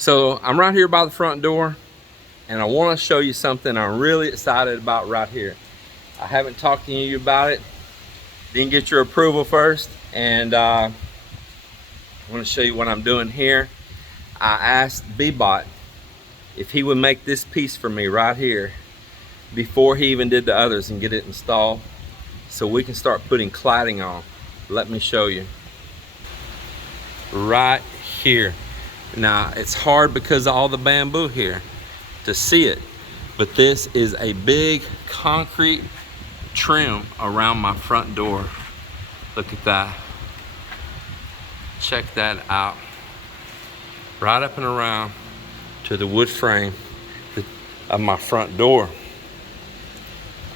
So I'm right here by the front door, and I want to show you something I'm really excited about right here. I haven't talked to you about it, didn't get your approval first, and I want to show you what I'm doing here. I asked Bebot if he would make this piece for me right here before he even did the others and get it installed, so we can start putting cladding on. Let me show you. Right here. Now it's hard because of all the bamboo here to see it, but this is a big concrete trim around my front door. Look at that. Check that out. Right up and around to the wood frame of my front door.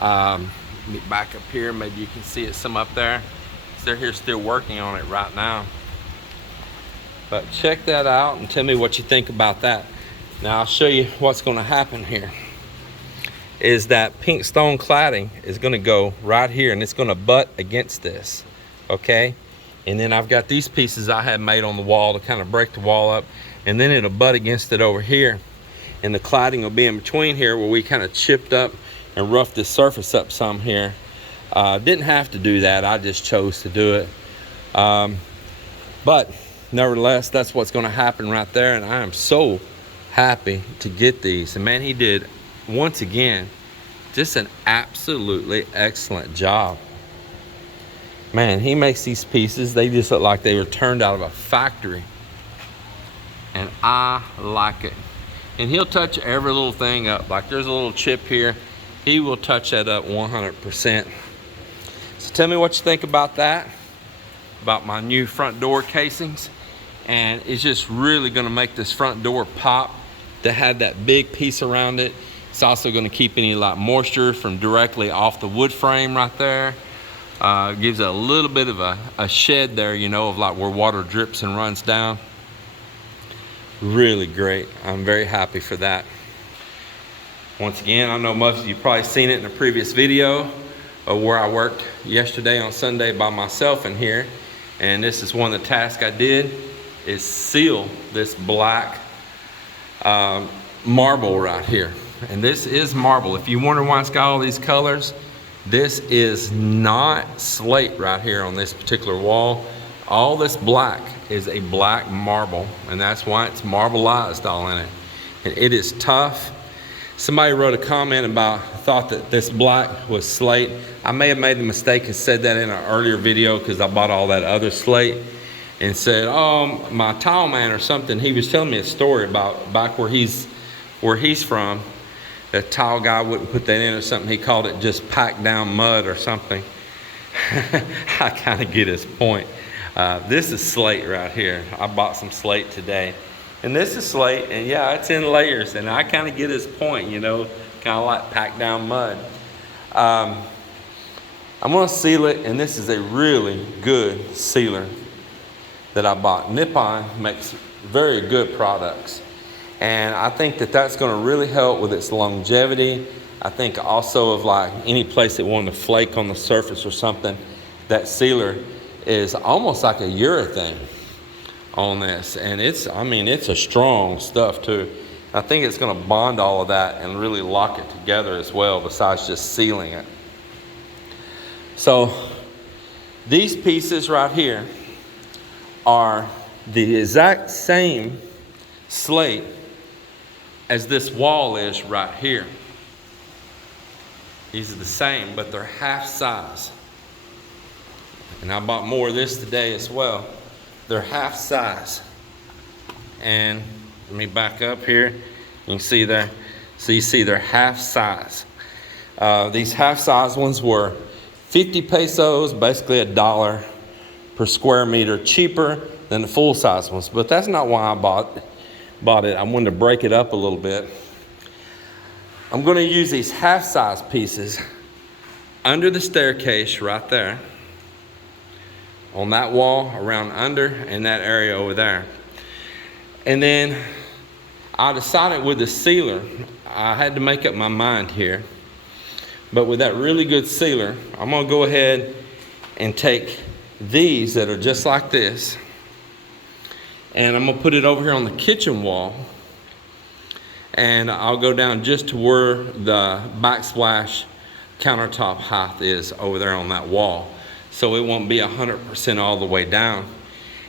Let me back up here, maybe you can see it some up there. They're here still working on it right now. But check that out and tell me what you think about that. Now I'll show you what's going to happen here. Is that pink stone cladding is going to go right here, and it's going to butt against this, okay? And then I've got these pieces I had made on the wall to kind of break the wall up, and then it'll butt against it over here, and the cladding will be in between here where we kind of chipped up and roughed this surface up some here. Didn't have to do that, I just chose to do it. But nevertheless, that's what's going to happen right there, and I am so happy to get these. And man, he did, once again, just an absolutely excellent job. Man, he makes these pieces, they just look like they were turned out of a factory. And I like it. And he'll touch every little thing up. Like there's a little chip here, he will touch that up 100%. So tell me what you think about that, about my new front door casings. And it's just really going to make this front door pop to have that big piece around it. It's also going to keep any like moisture from directly off the wood frame right there. Gives it a little bit of a shed there, you know, of like where water drips and runs down. Really great. I'm very happy for that. Once again, I know most of you probably seen it in a previous video of where I worked yesterday on Sunday by myself in here. And this is one of the tasks I did, is seal this black marble right here. And this is marble. If you wonder why it's got all these colors, this is not slate right here on this particular wall. All this black is a black marble, and that's why it's marbleized all in it. And it is tough. Somebody wrote a comment about, thought that this black was slate. I may have made the mistake and said that in an earlier video because I bought all that other slate, and said, oh, my tile man or something, he was telling me a story about back where he's from. The tile guy wouldn't put that in or something. He called it just packed down mud or something. I kind of get his point. This is slate right here. I bought some slate today. And this is slate, and yeah, it's in layers, and I kind of get his point, you know, kind of like packed down mud. I'm gonna seal it, and this is a really good sealer that I bought. Nippon makes very good products. And I think that that's going to really help with its longevity. I think also of like any place that wanted to flake on the surface or something, that sealer is almost like a urethane on this. And it's, I mean, it's a strong stuff too. I think it's going to bond all of that and really lock it together as well, besides just sealing it. So these pieces right here are the exact same slate as this wall is right here. These are the same, but they're half size. And I bought more of this today as well. They're half size. And let me back up here. You can see there. So you see they're half size. These half size ones were 50 pesos, basically $1 per square meter cheaper than the full size ones. But that's not why I bought it. I wanted to break it up a little bit. I'm going to use these half size pieces under the staircase right there, on that wall, around under, in that area over there. And then I decided with the sealer, I had to make up my mind here, but with that really good sealer, I'm going to go ahead and take these that are just like this, and I'm going to put it over here on the kitchen wall And I'll go down just to where the backsplash countertop height is over there on that wall. So it won't be 100% all the way down.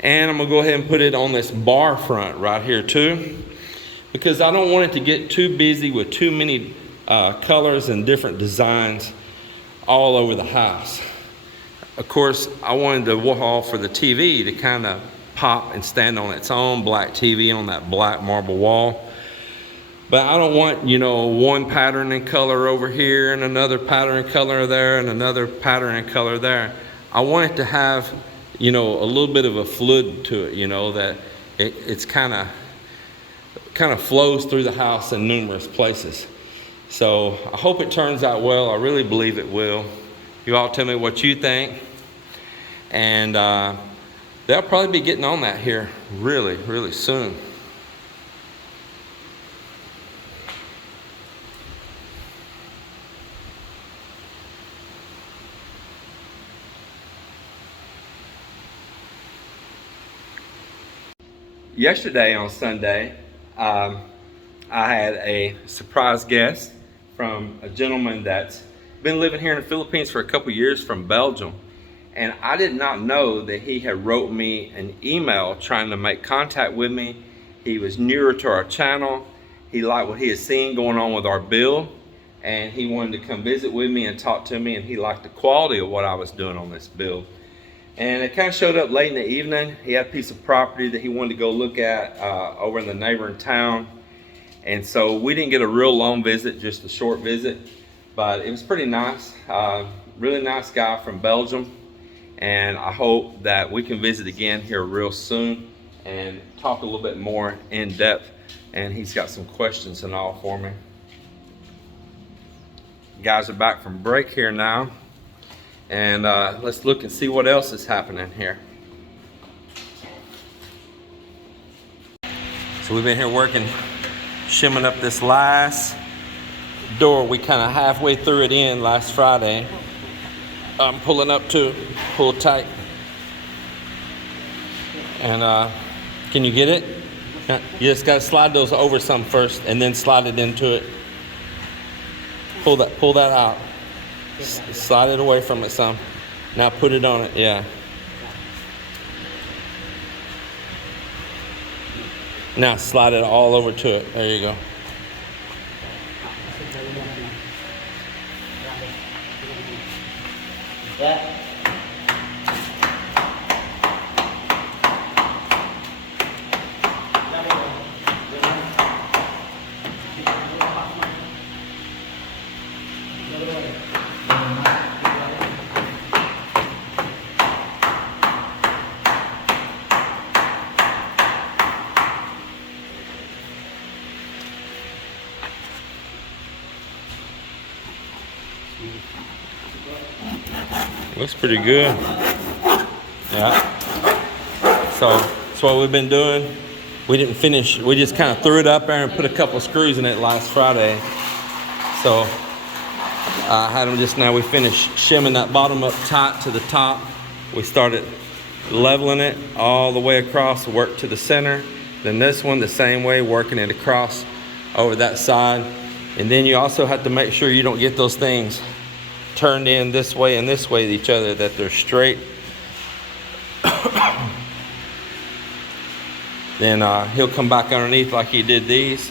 And I'm gonna go ahead and put it on this bar front right here too, because I don't want it to get too busy with too many colors and different designs all over the house. Of course, I wanted the wall for the TV to kind of pop and stand on its own, black TV on that black marble wall. But I don't want, you know, one pattern and color over here and another pattern and color there and another pattern and color there. I want it to have, you know, a little bit of a fluid to it, you know, that it's kind of flows through the house in numerous places. So I hope it turns out well. I really believe it will. You all tell me what you think. And they'll probably be getting on that here really, really soon. Yesterday on Sunday, I had a surprise guest from a gentleman that's been living here in the Philippines for a couple years from Belgium. And I did not know that he had wrote me an email trying to make contact with me. He was newer to our channel. He liked what he had seen going on with our build, and he wanted to come visit with me and talk to me, and he liked the quality of what I was doing on this build. And it kind of showed up late in the evening. He had a piece of property that he wanted to go look at over in the neighboring town. And so we didn't get a real long visit, just a short visit, but it was pretty nice. Really nice guy from Belgium. And I hope that we can visit again here real soon and talk a little bit more in depth. And he's got some questions and all for me. You guys are back from break here now. And let's look and see what else is happening here. So we've been here working, shimming up this last door. We kind of halfway through it in last Friday. I'm pulling up to pull tight. And can you get it? You just got to slide those over some first and then slide it into it. Pull that out. Slide it away from it some. Now put it on it, yeah. Now slide it all over to it. There you go. Looks pretty good. Yeah. So that's what we've been doing. We didn't finish. We just kind of threw it up there and put a couple screws in it last Friday. So I had them just now. We finished shimming that bottom up tight to the top. We started leveling it all the way across, work to the center. Then this one the same way, working it across over that side. And then you also have to make sure you don't get those things turned in this way and this way to each other, that they're straight. Then he'll come back underneath like he did these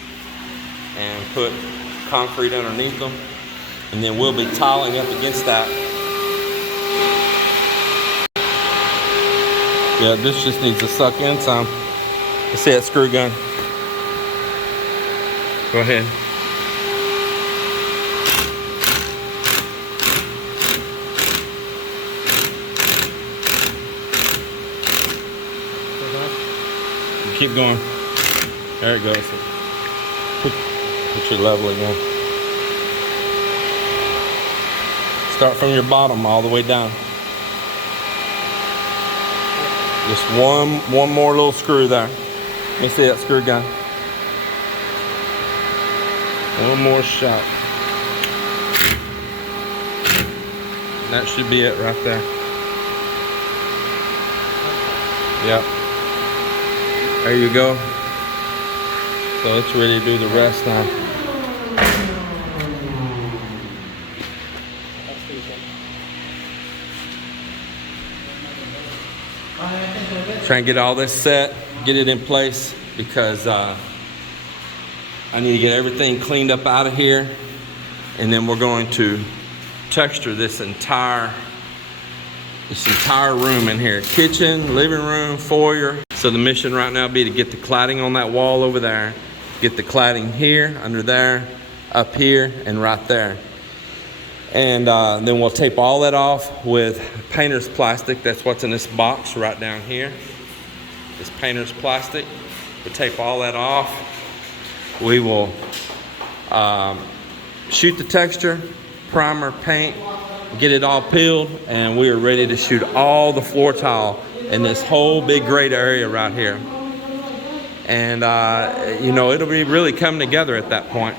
and put concrete underneath them, and then we'll be tiling up against that. Yeah, this just needs to suck in some. You see that screw gun? Go ahead. Keep going. There it goes. Put your level again. Start from your bottom all the way down. Just one more little screw there. Let me see that screw gun. One more shot. That should be it right there. Yep. There you go. So it's ready to do the rest now. Try and get all this set, get it in place, because I need to get everything cleaned up out of here, and then we're going to texture this entire room in here. Kitchen, living room, foyer. So the mission right now would be to get the cladding on that wall over there, get the cladding here, under there, up here, and right there. And then we'll tape all that off with painter's plastic. That's what's in this box right down here. This painter's plastic. We'll tape all that off. We will shoot the texture, primer, paint, get it all peeled, and we are ready to shoot all the floor tile in this whole big great area right here. And you know, it'll be really coming together at that point.